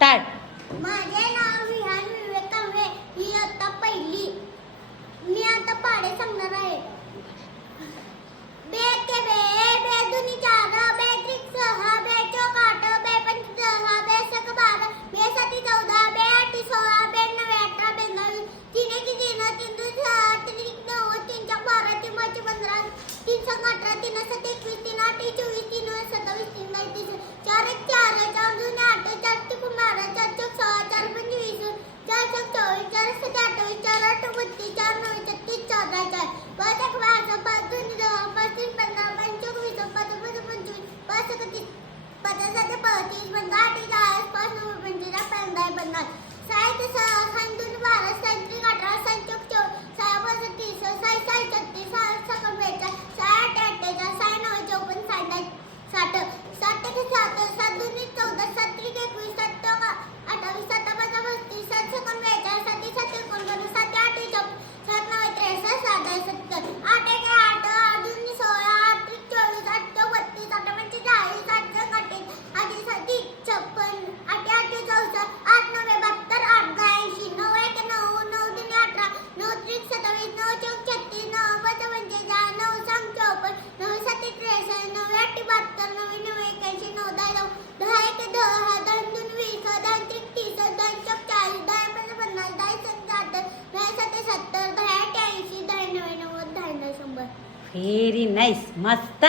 Start माझे नाव विहान विवेक कांबळे ही आता पहिली. मी आता पाडे सांगणार आहे. बे के बे बे दुनी चार बे त्रिक सहा बे चौक आठ बे पंच दहा बे सक बारा बे साती चौदा बे आठी सोळा बे नवे अठरा बे नऊ तीन एक तीन तीन दोन सहा तीन एक नऊ तीन चार बारा तीन पाच पंधरा तीन सक अठरा तीन सात एकवीस तीन आठ चोवीस तीन वीस सत्तावीस तीन बावीस तीस चार एक चार चार दोन आठ चार ते बारा चार चौक सहा चार पंचवीस चार चौक चोवीस चार सात अठ्ठावीस चार आठ बत्तीस चार नऊ छत्तीस चार चार पाच एक पाच पाच दोन दहा पाच तीन पंधरा पाच चोवीस पाच पाच पंचवीस पाच एकतीस पाच सात पस्तीस पंधरा आठ व्हेरी नाईस मस्त